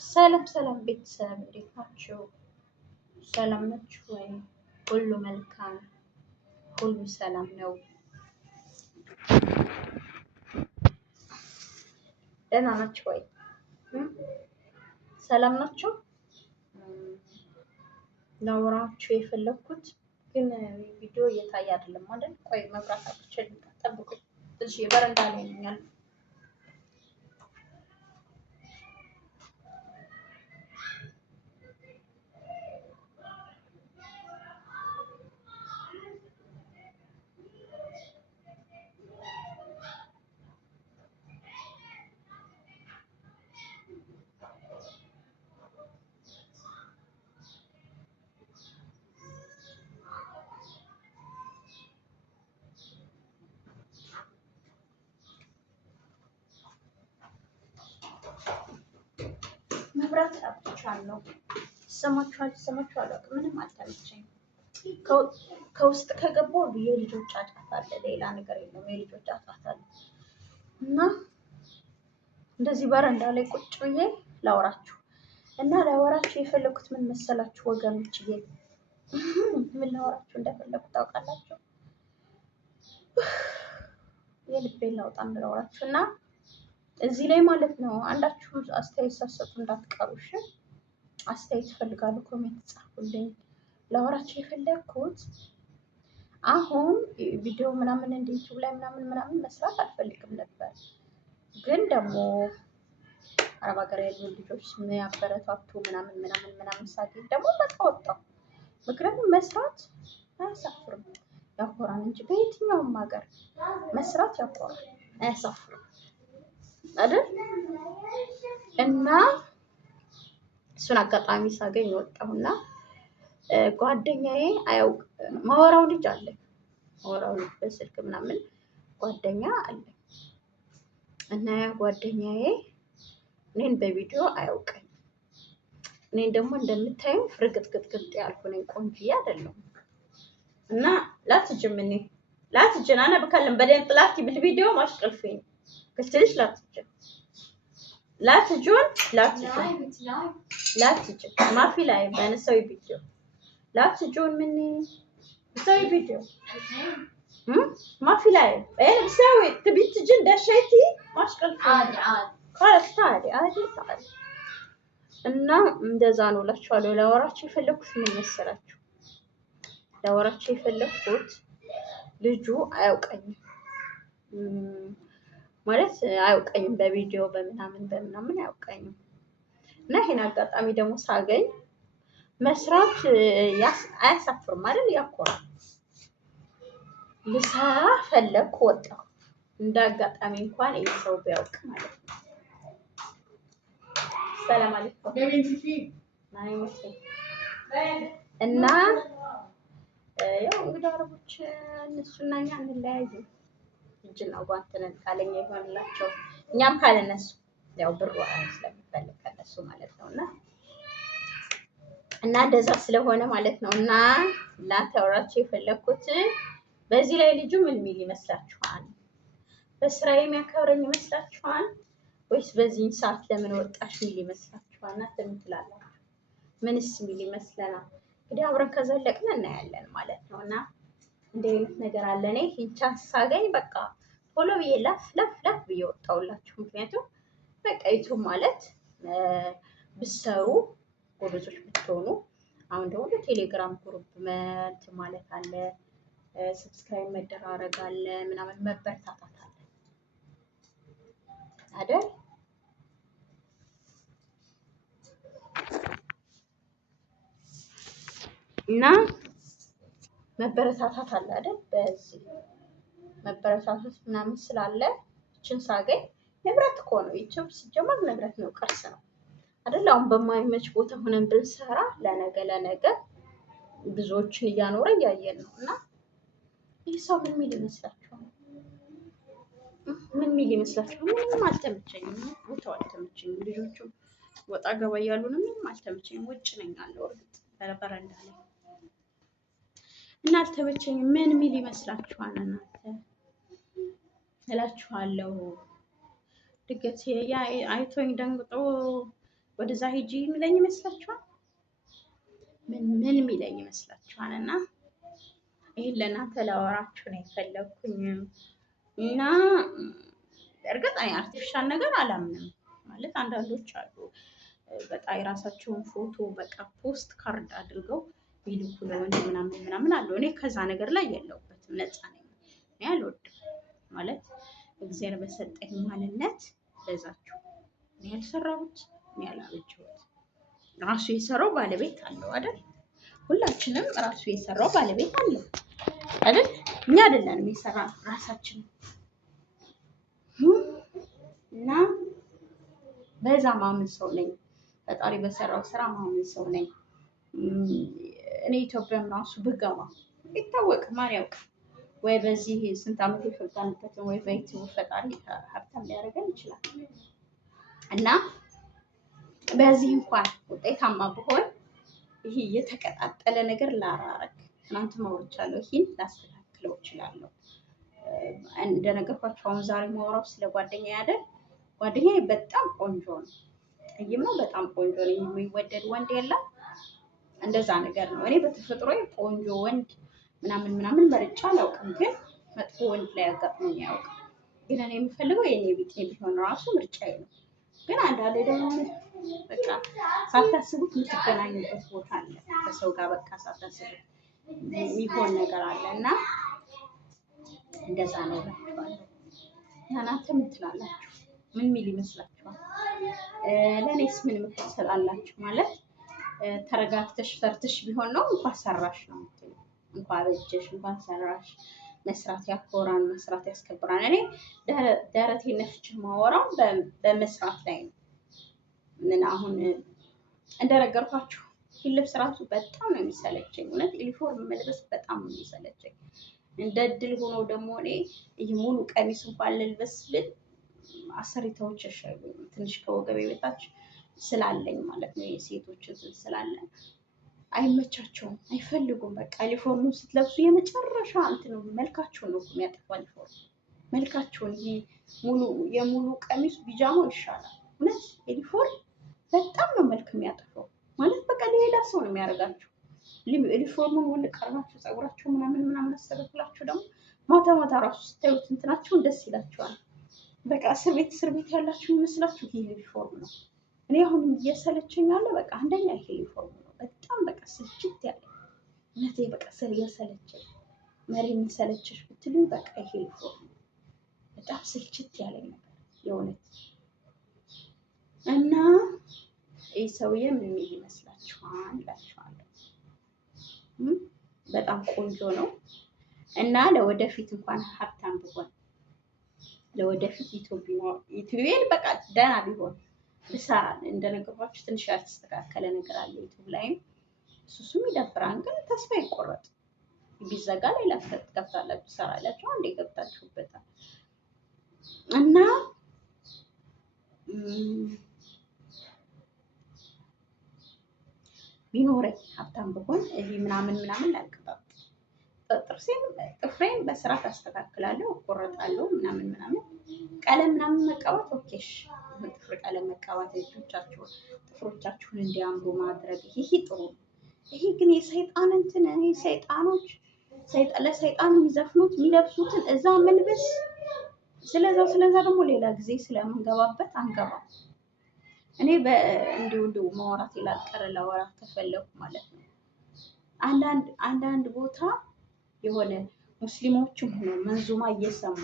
ሰላም ሰላም ቤተሰብ እንዴት ናችሁ? ሰላም ናችሁ ወይ? ሁሉ መልካም፣ ሁሉ ሰላም ነው። ደህና ናችሁ ወይ? ሰላም ናችሁ? ላወራችሁ የፈለኩት ግን ቪዲዮ እየታየ አይደለም አይደል? ቆይ መብራት አጥቼ ጠብቁኝ። እዚህ በረንዳ ላይ ነኝ ያለው። መብራት አጥቻለሁ። ሰማችኋል? ምንም አልተመቸኝም። ከውስጥ ከገባሁ የልጆች ጫጫታ አለ፣ ሌላ ነገር የለም። የልጆች ጫጫታ አለ እና እንደዚህ በረንዳ ላይ ቁጭ ብዬ ላወራችሁ የፈለኩት ምን መሰላችሁ ወገኖች? ምን ላወራችሁ እንደፈለኩ ታውቃላችሁ? የልቤን ላውጣ ላወራችሁ እና እዚህ ላይ ማለት ነው። አንዳችሁ አስተያየት ሳትሰጡ እንዳትቀሩ እሺ። አስተያየት እፈልጋለሁ፣ ኮሜንት ጻፉልኝ። ላወራችሁ የፈለኩት አሁን ቪዲዮ ምናምን እንደ ዩቲዩብ ላይ ምናምን መስራት አልፈልግም ነበር፣ ግን ደግሞ አረብ ሀገር ያሉ ልጆች የሚያበረታቱ ምናምን ሳገኝ ደግሞ በቃ ወጣሁ። ምክንያቱም መስራት አያሳፍርም፣ ያኮራል እንጂ በየትኛውም ሀገር መስራት ያኮራል፣ አያሳፍርም አይደል? እና እሱን አጋጣሚ ሳገኝ ወጣሁና ጓደኛዬ አያውቅ ማወራው ልጅ አለ፣ ማወራው ልጅ በስልክ ምናምን ጓደኛ አለ እና ያ ጓደኛዬ እኔን በቪዲዮ አያውቀኝ። እኔን ደግሞ እንደምታዩ ፍርግጥግጥግጥ ያልኩ ነኝ፣ ቆንጆዬ አይደለሁም። እና ላትጅን አና በከለም በደን ጥላቲ بالفيديو ማሽቀልፈኝ قلت ليش لا تجون ما في لايف انا اسوي فيديو لا تجون مني بسوي فيديو ما في لايف انا بسوي تبي تجين دشيتي ማሽቀልፈኝ خلاص تعالي እና እንደዛ ነው እላችኋለሁ። ላወራችሁ የፈለኩት ምን መሰላችሁ? ላወራችሁ የፈለኩት ልጁ አያውቀኝም ማለት አያውቀኝም፣ በቪዲዮ በምናምን አያውቀኝም። እና ይሄን አጋጣሚ ደግሞ ሳገኝ መስራት አያሳፍርም አይደል? ያኮራል። ልሰራ ፈለኩ፣ ወጣሁ። እንደ አጋጣሚ እንኳን ይሄ ሰው ቢያውቅ ማለት ነው። ሰላም አለይኩም እና ያው እንግዲህ አረቦች እነሱና እኛ እንለያዩ እጅና ጓንትነን ካለኛ ይሆንላቸው፣ እኛም ካለነሱ ያው ብሩ ስለሚፈልግ ከነሱ ማለት ነውና እንደዛ ስለሆነ ማለት ነው። እና ላተወራችሁ የፈለኩት በዚህ ላይ ልጁ ምን ሚል ይመስላችኋል? በስራ የሚያከብረኝ ይመስላችኋል ወይስ በዚህን ሰዓት ለምን ወጣሽ ሚል ይመስላችኋል? እና ትላላችሁ ምንስ ሚል ይመስለናል? እንግዲህ አብረን ከዘለቅን እናያለን ማለት ነውና እንዲህ አይነት ነገር አለ። እኔ ይህን ቻንስ ሳገኝ በቃ ቶሎ ብዬ ላፍ ብዬ ወጣሁላችሁ። ምክንያቱም በቃ ዩቱብ ማለት ብሰሩ ጎበዞች ብትሆኑ፣ አሁን ደግሞ በቴሌግራም ግሩፕ ማለት አለ፣ ሰብስክራይብ መደራረግ አለ፣ ምናምን መበረታታት አለ አይደል? እና መበረታታት አለ አይደል? በዚህ መበረታታት ምናምን ስላለ እችን ሳገኝ ንብረት እኮ ነው ዩቲዩብ ሲጀመር ንብረት ነው፣ ቅርስ ነው አይደል? አሁን በማይመች ቦታ ሆነን ብንሰራ ለነገ ብዙዎችን እያኖረ እያየን ነው። እና ይህ ሰው ምን ሚል ይመስላችኋል? ምንም አልተመቸኝም፣ ቦታው አልተመቸኝም። ልጆቹ ወጣ ገባ እያሉ ነው። ምንም አልተመቸኝም። ውጭ ነኝ ያለው እርግጥ በረንዳ ላይ እና አልተመቸኝም። ምን ሚል ይመስላችኋል እናንተ እላችኋለሁ። ድገት ያ አይቶኝ ደንግጦ ወደዛ ሂጂ የሚለኝ ይመስላችኋል? ምን የሚለኝ ይመስላችኋል? እና ይሄን ለእናንተ ላወራችሁ ነው የፈለኩኝ። እና እርግጥ አርቲፊሻል ነገር አላምንም። ማለት አንዳንዶች አሉ በጣም የራሳቸውን ፎቶ በቃ ፖስት ካርድ አድርገው ሚልኩ ለወንድ ምናምን አለው። እኔ ከዛ ነገር ላይ የለውበትም፣ ነፃ ነኝ። እኔ አልወድም ማለት እግዚአብሔር በሰጠኝ ማንነት በዛችሁ እኔ ያልሰራሁት እኔ ያላበጀሁት ራሱ የሰራው ባለቤት አለው አይደል? ሁላችንም ራሱ የሰራው ባለቤት አለው አይደል? እኛ አይደለንም የሰራ ራሳችን። እና በዛ ማምን ሰው ነኝ። ፈጣሪ በሰራው ስራ ማምን ሰው ነኝ። እኔ ኢትዮጵያም ራሱ ብገባ ይታወቅ ማን ያውቅ ወይ በዚህ ስንት ዓመት የፈጣንበትን ወይ በዩቲዩብ ፈጣሪ ሀብታም ሊያደርገን ይችላል። እና በዚህ እንኳን ውጤታማ ብሆን ይሄ የተቀጣጠለ ነገር ላራረግ ትናንት ማውርቻለሁ። ይሄን ላስተካክለው እችላለሁ። እንደነገርኳቸው አሁን ዛሬ ማውራው ስለ ጓደኛዬ አይደል? ጓደኛዬ በጣም ቆንጆ ነው። ጠይም ነው፣ በጣም ቆንጆ ነው። የሚወደድ ወንድ የለም። እንደዛ ነገር ነው። እኔ በተፈጥሮ ቆንጆ ወንድ ምናምን መርጫ አላውቅም፣ ግን መጥፎ ወንድ ላይ አጋጥሞኝ አያውቅም። ግን እኔ የምፈልገው የኔ ቢጤ ቢሆን ራሱ ምርጫዬ ነው። ግን አንዳንዴ ደግሞ በቃ ሳታስቡት የምትገናኙበት ቦታ አለ ከሰው ጋር በቃ ሳታስቡት የሚሆን ነገር አለ እና እንደዛ ነው እላችኋለሁ። እናንተ ምን ትላላችሁ? ምን ሚል ይመስላችኋል? ለእኔስ ምን ምክር ትሰጣላችሁ? ማለት ተረጋግተሽ ፈርተሽ ቢሆን ነው እንኳን ሰራሽ ነው የምትለው። እንኳን በጀሽ፣ እንኳን ሰራሽ። መስራት ያኮራን፣ መስራት ያስከብራን። እኔ ደረቴን ነፍቼ ማወራው በመስራት ላይ ነው። ምን አሁን እንደነገርኳችሁ ይህ ልብስ ራሱ በጣም ነው የሚሰለቸኝ። እውነት ዩኒፎርም መልበስ በጣም ነው የሚሰለቸኝ። እንደ እድል ሆኖ ደግሞ እኔ ይህ ሙሉ ቀሚስ እንኳን ልልበስ ብል አሰሪታዎች ያሻሉኝ ትንሽ ከወገቤ በታች ስላለኝ ማለት ነው። የሴቶች ስላለን አይመቻቸውም፣ አይፈልጉም። በቃ ዩኒፎርሙን ስትለብሱ የመጨረሻ እንትን መልካቸውን ነው የሚያጠፋው። ዩኒፎርም መልካቸውን ይሄ የሙሉ ቀሚስ ቢጃማው ይሻላል። እውነት ዩኒፎርም በጣም ነው መልክ የሚያጠፋው። ማለት በቃ ሌላ ሰው ነው የሚያደርጋችሁ። ዩኒፎርሙን ውልቅ አርጋችሁ ፀጉራችሁ ምናምን አስተካክላችሁ ደግሞ ማታ ራሱ ስታዩት እንትናችሁን ደስ ይላችኋል። በቃ እስር ቤት ያላችሁ የሚመስላችሁ ይሄ ዩኒፎርም ነው። እኔ አሁንም እየሰለቸኝ ያለ በቃ አንደኛ ይሄ ዩኒፎርም ነው። በጣም በቃ ስልችት ያለ እውነቴ በቃ የሰለቸኝ መሪ የሚሰለችሽ ብትሉኝ በቃ ይሄ ዩኒፎርም ነው። በጣም ስልችት ያለኝ ነገር የእውነት እና ይህ ሰውዬ ምን የሚል ይመስላችኋል እላችኋለሁ። በጣም ቆንጆ ነው እና ለወደፊት እንኳን ሀብታም ብሆን ለወደፊት ዩቲዩብን በቃ ደህና ቢሆን ብሰራ እንደነገርኳችሁ ትንሽ ያልተስተካከለ ነገር አለ ዩቲዩብ ላይም እሱም ይደብራል። ግን ተስፋ ይቆረጥ ቢዘጋ ሌላ ትከፍታላችሁ፣ ትሰራላችሁ። አንዴ ገብታችሁበታል እና ቢኖረኝ ሀብታም ብሆን ይሄ ምናምን ላልቀጣጥ ጥፍሬን በስርዓት አስተካክላለሁ፣ እቆረጣለሁ ምናምን ቀለም ምናምን መቀባት ኦኬሽ፣ ጥፍር ቀለም መቀባት ጥፍሮቻችሁን እንዲያምሩ ማድረግ ይሄ ጥሩ ነው። ይሄ ግን የሰይጣን እንትን ሰይጣኖች ለሰይጣን የሚዘፍኑት የሚለብሱትን እዛ መልበስ ስለዛ ደግሞ ሌላ ጊዜ ስለምንገባበት አንገባም። እኔ እንዲሁ ማውራት ይላልቀረ ላወራት ተፈለኩ ማለት ነው። አንዳንድ ቦታ የሆነ ሙስሊሞችም ሆኖ መንዙማ እየሰሙ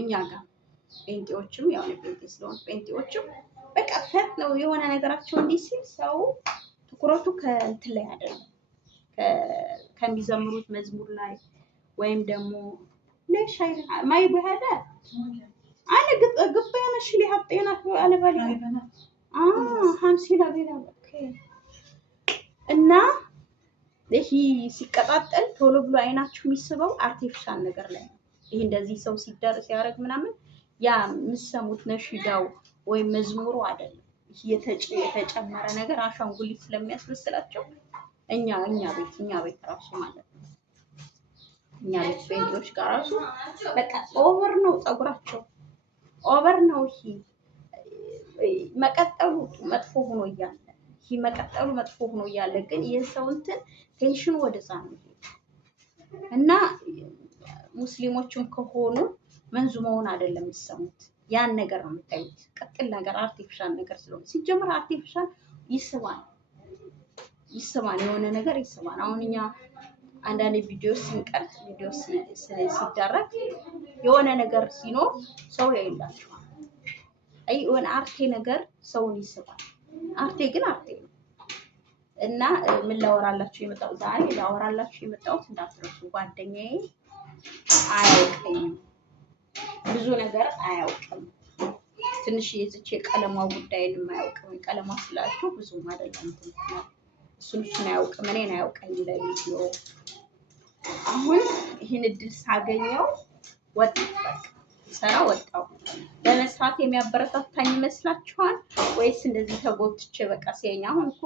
እኛ ጋር ጴንጤዎችም ያው ጴንጤ ስለሆነ ጴንጤዎችም በቃ ፈት ነው የሆነ ነገራቸው እንዲህ ሲል ሰው ትኩረቱ ከእንትን ላይ አይደለም ከሚዘምሩት መዝሙር ላይ ወይም ደግሞ ليش ما يبغى هذا انا قط انا شو اللي حاطينه على بالي خمسين بينا اوكي እና ይሄ ሲቀጣጠል ቶሎ ብሎ አይናችሁ የሚስበው አርቲፊሻል ነገር ላይ ነው። ይሄ እንደዚህ ሰው ሲያደርግ ምናምን ያ የምትሰሙት ነሽዳው ወይም መዝሙሩ አይደለም። የተጨመረ ነገር አሻንጉሊት ስለሚያስመስላቸው እኛ ቤት ራሱ ማለት ነው። እኛ ቤት ቤቶች ጋር ራሱ በቃ ኦቨር ነው ፀጉራቸው፣ ኦቨር ነው። መቀጠሉ መጥፎ ሆኖ እያለ ግን የሰው እንትን ቴንሽኑ ወደዛ ነው እና ሙስሊሞችም ከሆኑ መንዙማውን አይደለም የሚሰሙት፣ ያን ነገር ነው የምታዩት። ቅጥል ነገር አርቲፊሻል ነገር ስለሆነ ሲጀምር አርቲፊሻል ይስባል፣ የሆነ ነገር ይስባል። አሁን እኛ አንዳንድ ቪዲዮ ሲንቀርጥ ቪዲዮ ሲደረግ የሆነ ነገር ሲኖር ሰው ያይላችኋል። አይ የሆነ አርቴ ነገር ሰውን ይስባል። አርቴ ግን አርቴ ነው እና ምን ላወራላችሁ የመጣሁት ዛሬ እንዳትረሱ፣ ጓደኛዬ አያውቀኝም፣ ብዙ ነገር አያውቅም። ትንሽ የዝቼ ቀለሟ ጉዳይንም አያውቅም። ቀለሟ ስላችሁ ብዙም አይደለም እሱን አያውቅም፣ እኔን አያውቀኝ ለቪዲዮ። አሁን ይህን እድል ሳገኘው ወጣሁ። በመስራት የሚያበረታታኝ ይመስላችኋል ወይስ እንደዚህ ተጎትቼ በቃ ሲያኝ አሁን እኮ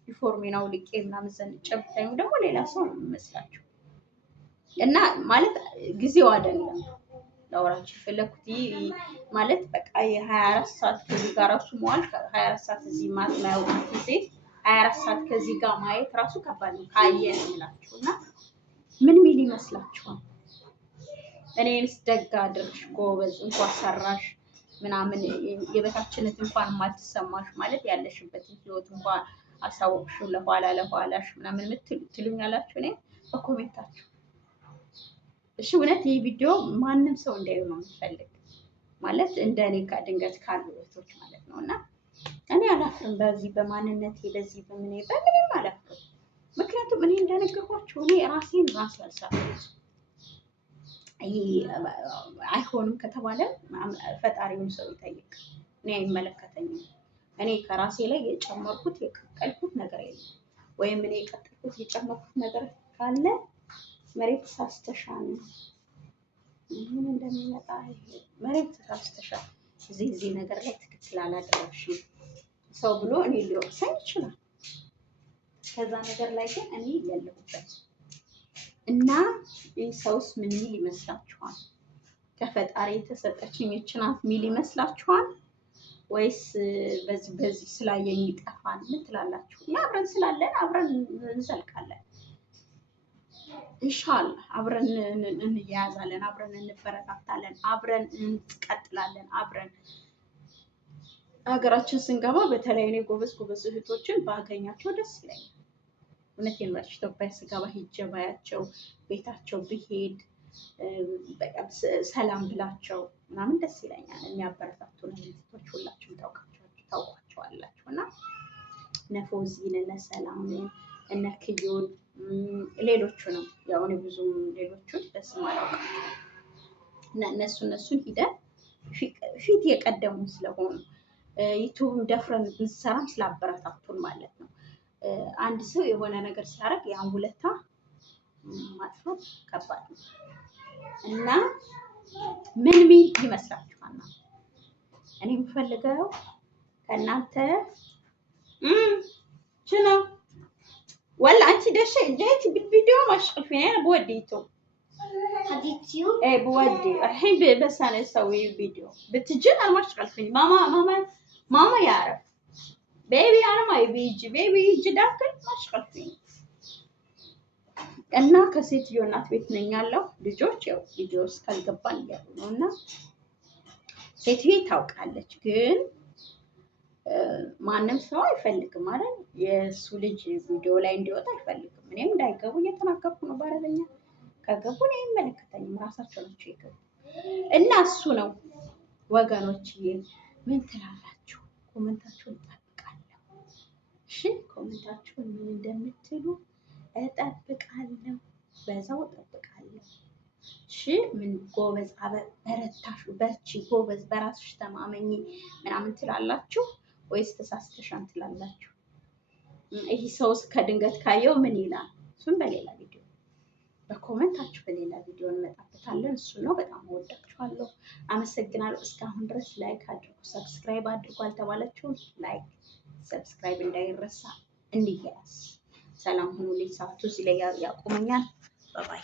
ዩኒፎርሜን አውልቄ ምናምን ዘንጬ ብታዩ ደግሞ ሌላ ሰው ነው የሚመስላችሁ። እና ማለት ጊዜው አይደለም ላወራችሁ የፈለኩት ማለት በቃ የ24 ሰዓት ከዚህ ጋር ራሱ መዋል 24 ሰዓት እዚህ ማየው ጊዜ 24 ሰዓት ከዚህ ጋር ማየት ራሱ ከባድ ነው። ካየን እላችሁ እና ምን ሚል ይመስላችኋል? እኔንስ ደግ አድርግሽ ጎበዝ እንኳን ሰራሽ ምናምን የበታችነት እንኳን ማትሰማሽ ማለት ያለሽበትን ህይወት እንኳን አሳወቅሽው ለኋላሽ ምናምን ትሉኛላችሁ እኔ በኮሜንታችሁ። እሺ እውነት ይህ ቪዲዮ ማንም ሰው እንዳየው ነው የምፈልግ ማለት እንደኔ ድንገት ካሉ እህቶች ማለት ነው። እና እኔ አላፍርም በዚህ በማንነቴ በዚህ በምንም አላፍርም። ምክንያቱም እኔ እንደነገርኳችሁ እኔ ራሴን ያልሳትኩት አይሆንም ከተባለ ፈጣሪውን ሰው ይጠይቅ። እኔ አይመለከተኝም። እኔ ከራሴ ላይ የጨመርኩት የቀጠልኩት ነገር የለም። ወይም እኔ የቀጠልኩት የጨመርኩት ነገር ካለ መሬት ሳስተሻል ምን እንደሚመጣ መሬት ሳስተሻል እዚህ ነገር ላይ ትክክል አላደረግሽም ሰው ብሎ እኔ ሊወቅሰኝ ይችላል። ከዛ ነገር ላይ ግን እኔ የለሁበት እና ሰውስ ምን ሚል ይመስላችኋል? ከፈጣሪ የተሰጠችኝ ይችናት ሚል ይመስላችኋል? ወይስ በዚህ ስላየኝ ይጠፋል? ምን ትላላችሁ? እኛ አብረን ስላለን አብረን እንዘልቃለን። ኢንሻአላህ አብረን እንያያዛለን፣ አብረን እንበረታታለን፣ አብረን እንቀጥላለን። አብረን ሀገራችን ስንገባ በተለይ እኔ ጎበዝ እህቶችን ባገኛቸው ደስ ይለኛል። እውነቴን ነው። ኢትዮጵያ ስገባ ሂጄ ባያቸው ቤታቸው ብሄድ ሰላም ብላቸው ምናምን ደስ ይለኛል። የሚያበረታቱ እህቶች ሁላችሁም ታውቋቸዋላችሁ እና እነ ፎዚን እነ ሰላምን እነ ክዩን ሌሎቹንም ያው እኔ ብዙም ሌሎቹን በስም አላውቃቸውም እና እነሱን ሂደን ፊት የቀደሙ ስለሆኑ ዩቱብም ደፍረን ብንሰራም ስላበረታቱን ማለት ነው። አንድ ሰው የሆነ ነገር ሲያደርግ ያን ውለታ ማጥፋት ከባድ ነው እና ምን ሚል ይመስላችኋል? እኔ የምፈልገው ከእናንተ شنو ولا انت جيتي بالفيديو مشغل فيني انا بوديته هديتيو ايه بودي الحين بس انا اسوي فيديو بتجي انا مشغل فيني ماما يعرف ቤቢ አለ ቤቢ ይጂ ዳክል ማሽቀል ፊኒ እና ከሴትዮ እናት ቤት ነኝ ያለው ልጆች ያው ቪዲዮ ውስጥ ካልገባን እያሉ ነው እና ሴትዮ ታውቃለች፣ ግን ማንም ሰው አይፈልግም ማለት የእሱ ልጅ ቪዲዮ ላይ እንዲወጣ አይፈልግም። እኔም እንዳይገቡ እየተናገርኩ ነው በአረበኛ። ከገቡ እኔ አይመለከተኝም፣ ራሳቸው ናቸው የገቡ እና እሱ ነው ወገኖች። ምን ትላላችሁ? ኮሜንታችሁን እሺ ኮሜንታችሁን ምን እንደምትሉ እጠብቃለሁ፣ በዛው እጠብቃለሁ። እሺ ምን ጎበዝ በረታሹ፣ በርቺ፣ ጎበዝ፣ በራስሽ ተማመኝ ምናምን ትላላችሁ ወይስ ተሳስተሻን ትላላችሁ? ይሄ ሰውስ ከድንገት ካየው ምን ይላል? እሱን በሌላ ቪዲዮ በኮሜንታችሁ በሌላ ቪዲዮ እንመጣበታለን። እሱ ነው። በጣም ወዳችኋለሁ፣ አመሰግናለሁ። እስካሁን ድረስ ላይክ አድርጉ፣ ሰብስክራይብ አድርጉ አልተባላችሁም? ላይክ ሰብስክራይብ እንዳይረሳ እንዲያዝ። ሰላም ሁኑ። ሰዓቱ እዚህ ላይ ያቆመኛል። ባይ